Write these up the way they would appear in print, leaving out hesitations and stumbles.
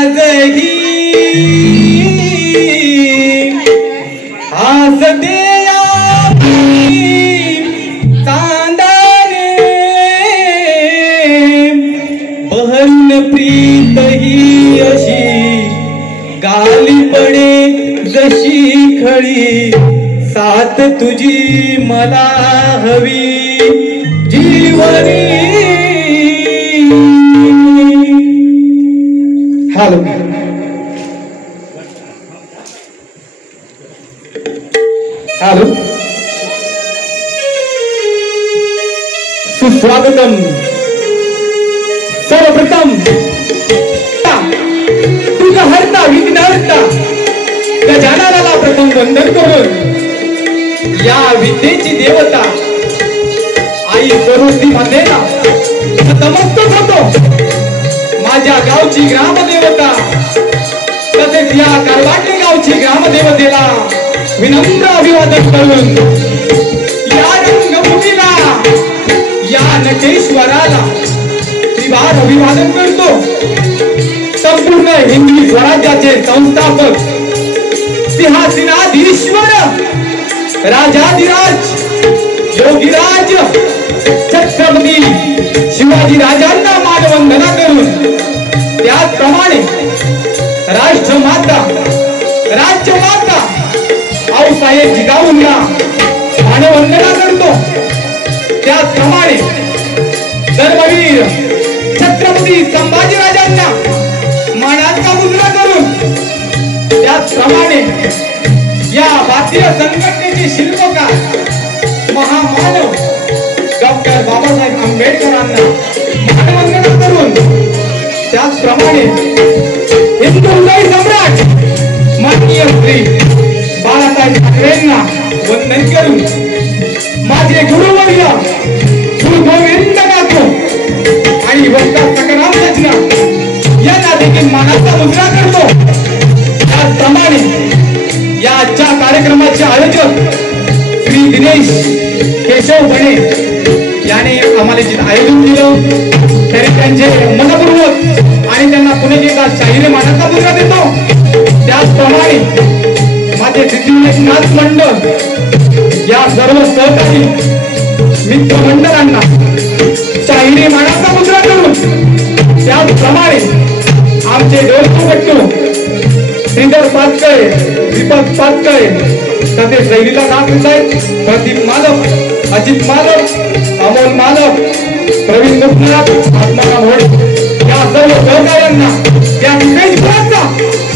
आजही हसते चांदणे बहन प्रीत ही अशी गाली पडे जशी खळी साथ तुझी मला हवी जीवनी. हॅलो हॅलो सुस्वागतम. सर्वप्रथम तुझा हरता विघ्नहर्ता गजाननाला प्रथम वंदन करून या विद्येची देवता आई सरस्वती मातेला नतमस्तक होतो. माझ्या गावची ग्रामदेवता तसेच या कारवाटे गावची ग्रामदेवतेला विनम्र अभिवादन करून या रंगभूमीला या नटेश्वराला त्रिवार अभिवादन करतो. संपूर्ण हिंदवी स्वराज्याचे संस्थापक सिंहासनाधीश्वर राजाधिराज योगीराज छत्रपती शिवाजी राजांना मानवंदना करून त्याचप्रमाणे राष्ट्रमाता राज्यमाता आऊसाहेब जिजाऊंना मानवंदना करतो. त्याचप्रमाणे धर्मवीर छत्रपती संभाजीराजांना मानाचा मुजरा करून त्याचप्रमाणे या भारतीय संघटनेचे शिल्पकार महामानव डॉक्टर बाबासाहेब आंबेडकरांना मानवंदना करून त्याचप्रमाणे हिंदू सम्राट माननीय श्री बाळासाहेब ठाकरेंना वंदन करून माझे गुरुवर्य गुरु गोविंद काको आणि वक्ता सकराम सजना यांना देखील मानाचा मुजरा करतो. त्याचप्रमाणे या आजच्या कार्यक्रमाचे आयोजक श्री दिनेश केशव बणे याने आम्हाला जे आयोजन केलं तरी त्यांचे मनपूर्वक आणि त्यांना पुणे जिल्हा शाहीर मानाचा मुजरा देतो. त्याचप्रमाणे माझे सिद्धिविनायक मंडळ या सर्व सहकारी मित्रमंडळांना शाहिरी मानाचा मुजरा करून त्याचप्रमाणे आमचे डोलकपट्टू श्रीधर पाचकळे दीपक पाचकळे तसेच शैलीला नाथ साहेब प्रदीप मालक अजित मालक अमोल मालक प्रवीण मुखनाथ आत्माराम होडे या सर्व सहकाऱ्यांना या विशेषचा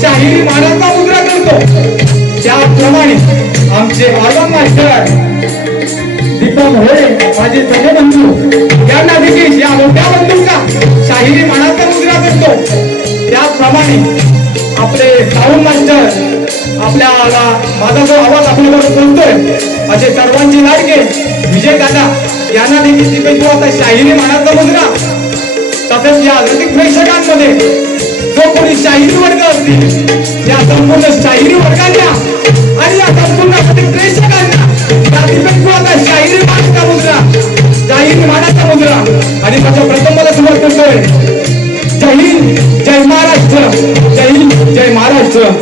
शाहिरी मानाचा मुजरा करतो. त्याचप्रमाणे आमचे ऑर्गन मास्टर दीपक होडे माझे सगळे बंधू यांना देखील या मोठ्या बंधूंना शाहिरी मानाचा मुजरा करतो. त्याचप्रमाणे आपले साऊंड मास्टर आपल्याला माझा जो आवाज आपल्याबरोबर बोलतोय असे सर्वांचे लाडके विजय दादा यांना देखील दीपेश्वराचा शाहिरी मानाचा मुजरा. तसेच या रसिक प्रेक्षकांमध्ये जो कोणी शाहिरी वर्ग असतील या संपूर्ण शाहिरी वर्गांना आणि या संपूर्ण रसिक प्रेक्षकांना या दीपेश्वराचा शाहिरी मानाचा मुजरा शाहिरी मानाचा मुजरा आणि माझ्या प्रथम मला सुरुवात करतोय. जय हिंद जय महाराष्ट्र जय हिंद जय महाराष्ट्र.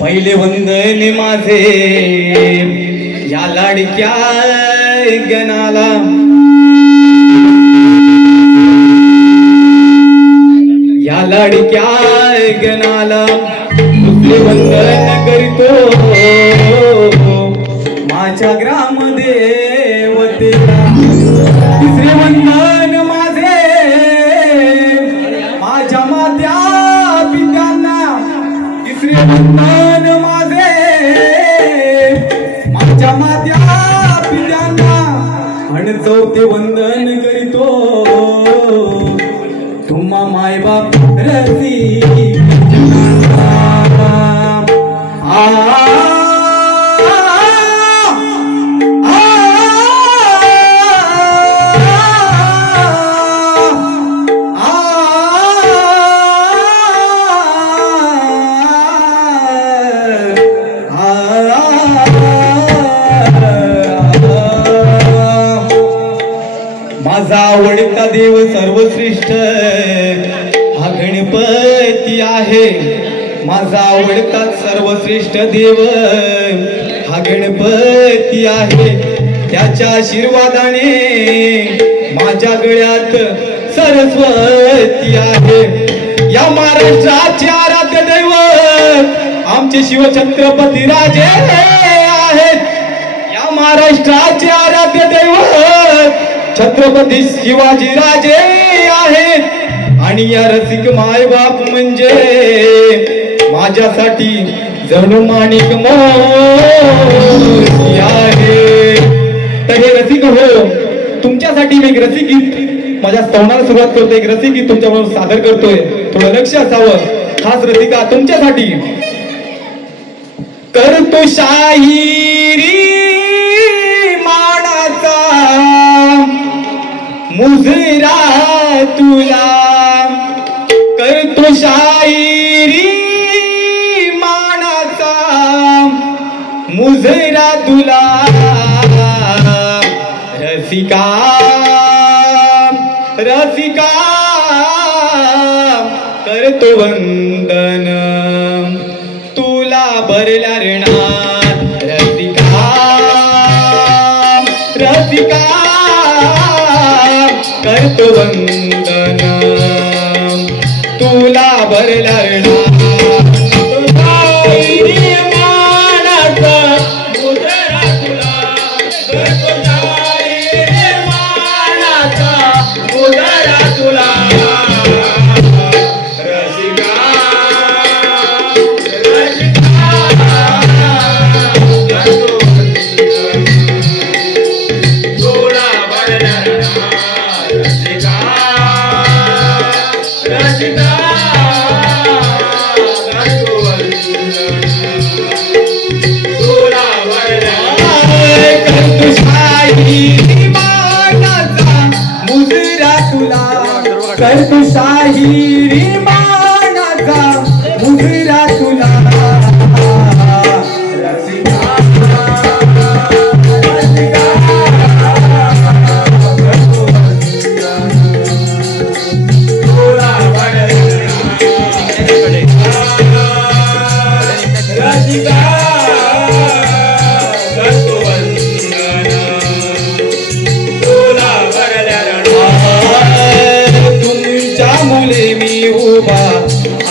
पहिले वंदन माझे या लाडक्या गणाला, या लाडक्या गणाला दुसरे वंदन करीतो माझ्या ग्रामदेवतेला। तिसरे वंदन माझे माझ्या मात्या पित्यांना, तिसरे वंदन माझे माझ्या मात्या पित्यांना, आणि चौथे वंदन करीतो तुम्हा माय बाप रसी माझा आवडता देव सर्वश्रेष्ठ हा गणपती आहे। माझा आवडता सर्वश्रेष्ठ देव हा गणपती आहे। त्याच्या आशीर्वादाने माझ्या गळ्यात सरस्वती आहे। या महाराष्ट्राचे आराध्य दैवत आमचे शिवछत्रपती राजे आहेत। या महाराष्ट्राचे आराध्य दैवत छत्रपती शिवाजी राजे आहेत। आणि या रसिक मायबाप म्हणजे माझ्यासाठी जणू माणिक मोती आहे। तर हे रसिक हो, तुमच्यासाठी मी एक रसिक गीत माझ्या स्तवनाला सुरुवात करतोय। एक रसिक गीत तुमच्याबरोबर सादर करतोय, थोडं लक्ष असावं। खास रसिका तुमच्यासाठी करतो शाहिरी मानाचा मुजरा तुला, करतो शाहिरी मानाचा मुजरा तुला। रसिका रसिका करतो वंदन तुला भरल्या ऋणात। रसिका रसिका करतो वंदन तुला भरल्या ऋणात। मानाचा मुजरा तुला, करतो शाहिरी मानाचा मुजरा तुला। रसिका रसिका करतो तुला भरल्या ऋणात। रसिका रसिका करतो तुला भरल्या। करतो शाहिरी मानाचा मुजरा तुला, करतो शाहिरी मानाचा मुजरा तुला। रसिका रसिका करतो तुला भरल्या। रसिका करतो वंदन तुला भरल्या ऋणात। तुमच्या मुले मी उभा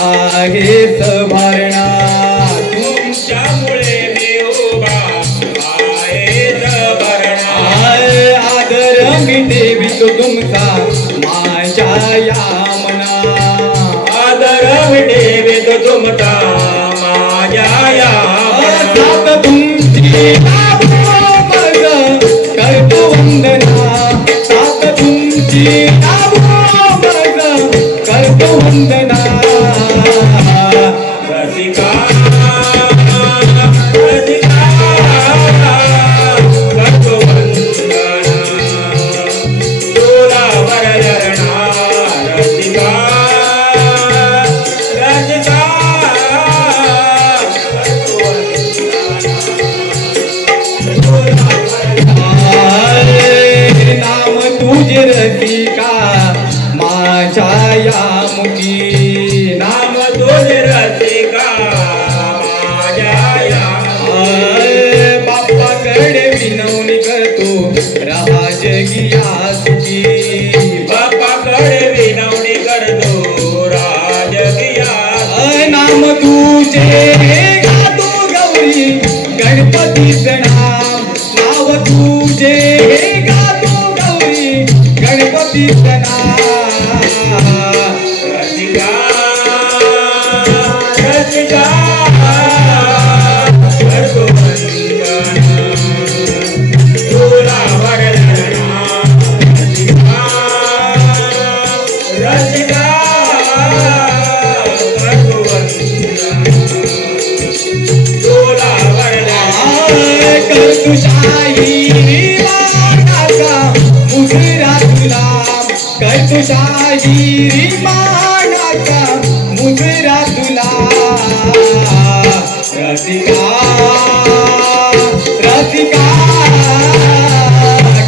आहे सभारणा, तुमच्यामुळे मी उभा आहे सभारणा। आदर मी देवितो तुमचा माझ्या या मना, आदर मी देवितो तुमचा माझ्या या मना। तुमची करतो वंदना, सात तुमची करतो वंदना। मुखी नाम तुझे रसिका माझ्या बाप्पाकडे विनवणी करतो राहा जगिया सुखी बाप्पाकडे विनवणी करतो राजगिया नाम तुझे गातो गौरी गणपतीचं नाव तुझे गातो गौरी गणपतीचं रसिका रसिका करतो वंदन तुला वरदान रसिका करतो वंदन तुला वरदान कर्तुशाही मानाचा मुजरा तुला कर्तुशाही मानाचा मुजरा तुला रसिका रसिका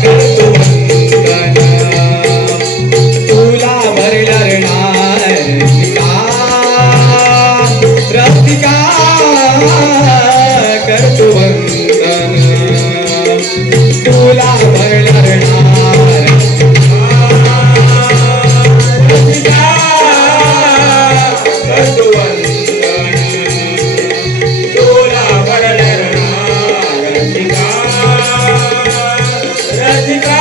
करतो वंदन तुला वरणार रसिका करतो वंदन तुला वरणार रसिका करतो वंदन तुला वरदान रसिका रसिका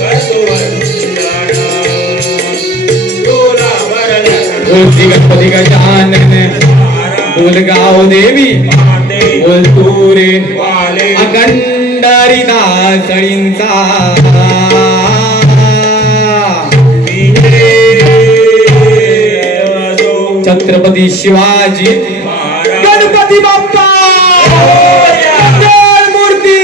करतो वंदन तुला वरदान बोलती गणपती गजानन बोलगाव देवी बोल तू रे वाले अखंडरिदासळींचा छत्रपती शिवाजी गणपती बाप्पा मंगल मूर्ती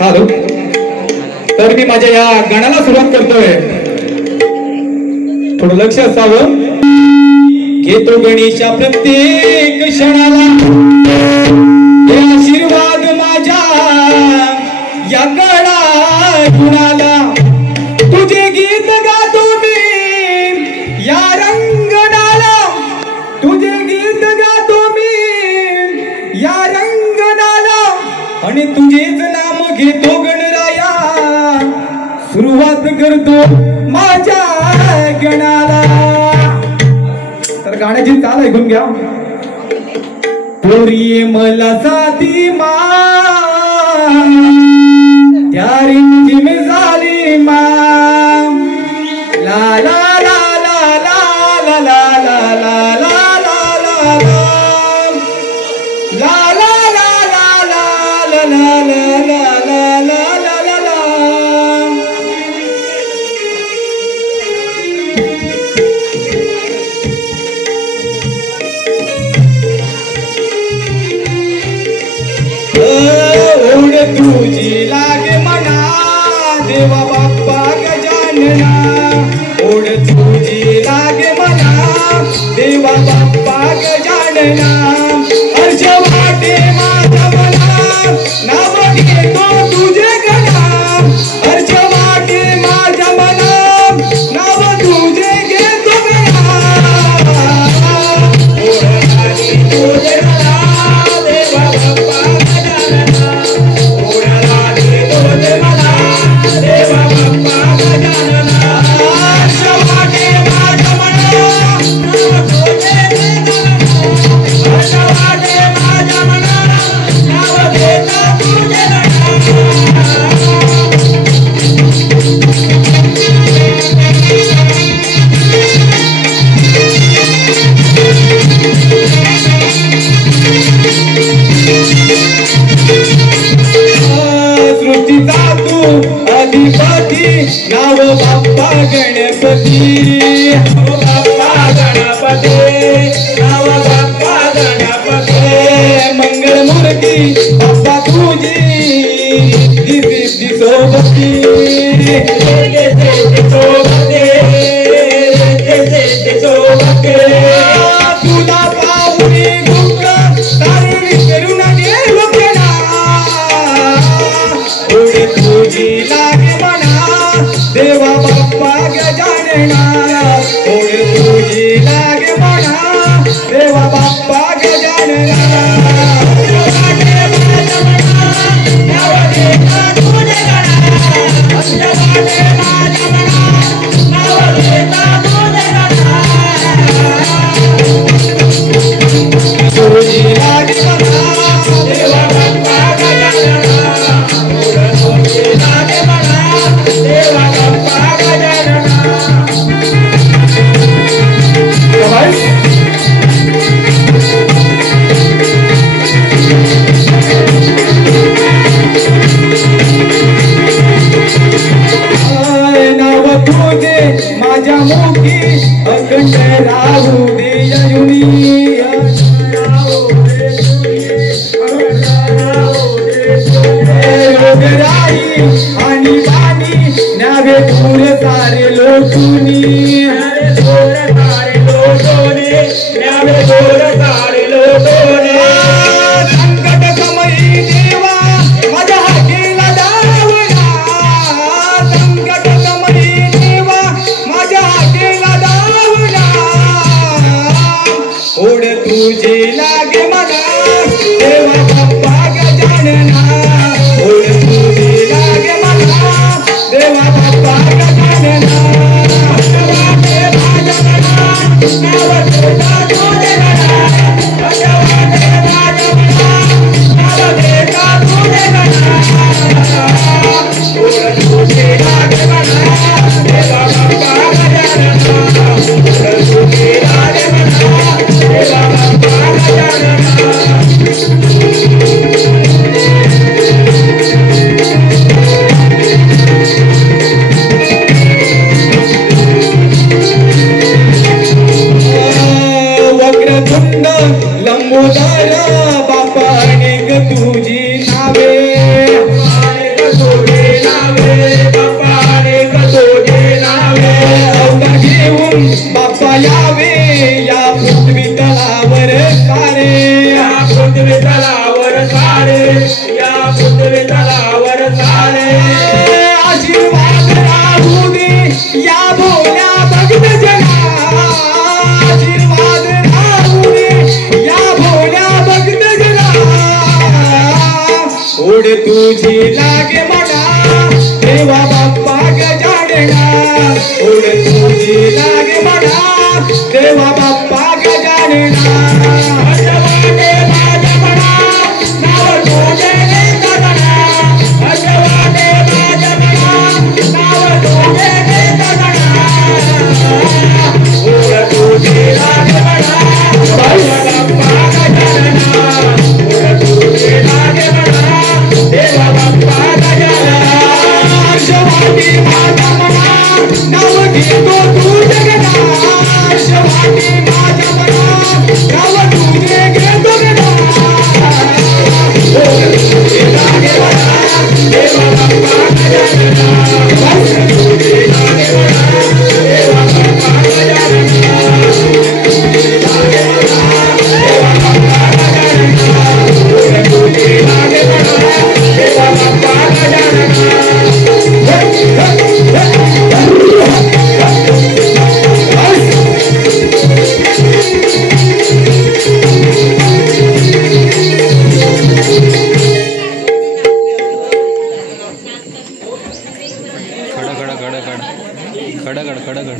हॅलो तर मी माझ्या या गाण्याला सुरुवात करतोय थोडं लक्ष असावं घेतो गणेशा प्रत्येक क्षणाला हे आशीर्वाद माझ्या या गणा गुणाला तुझे गीत गातो मी या रंगणाला तुझे गीत गातो मी या रंगणाला आणि तुझेच नाम घेतो गणराया सुरुवात करतो माझ्या गणाला तर गाण्याची चाल ऐकून घ्या पोरी मला साधी मा त्या रिंजिम झाली मा ला ला ला ला ला ला ला ला ला ला ला ला ला तुझी सृष्टीचा तू अधिपती नाव बाप्पा गणपती बाप्पा गणपती नाव बाप्पा गणपती मंगलमूर्ती बाप्पा तुझी सिद्धी सोबती तुला पाहुणे दुःख तारे विसरून गेलो केला पुढे तुझी लागे म्हणा देवा बाप्पा गजानना पुढे तुझी लागे म्हणा देवा बाप्पा गजानना माझ्या मुखी अखंड राहू दे रोगराई आणि बाणी न्यावे दूर सारे लोटुनी संकट समयी देवा माझ्या हाकेला धावला संकट समयी देवा माझ्या हाकेला धावला ओढ तुझे लागे मला देवा बाप्पा गजानना ओढ तुझे लागे मला देवा बाप्पा गजानना वक्रतुंड लंबोदर बाप्पा अनेक तुझी नावे अवतार घेऊन बाप्पा यावे या पृथ्वी तलावर सारे आशीर्वाद राहू दे या भोल्या भक्त जना आशीर्वाद राहू दे या भोल्या भक्त जना ओढ तुझी लागे म्हणा देवा बाप्पा गजानना ओढ तुझी लागे म्हणा देवा बाप्पा गजानना खडा खडा खडा खडा खडा खडा खडा खडा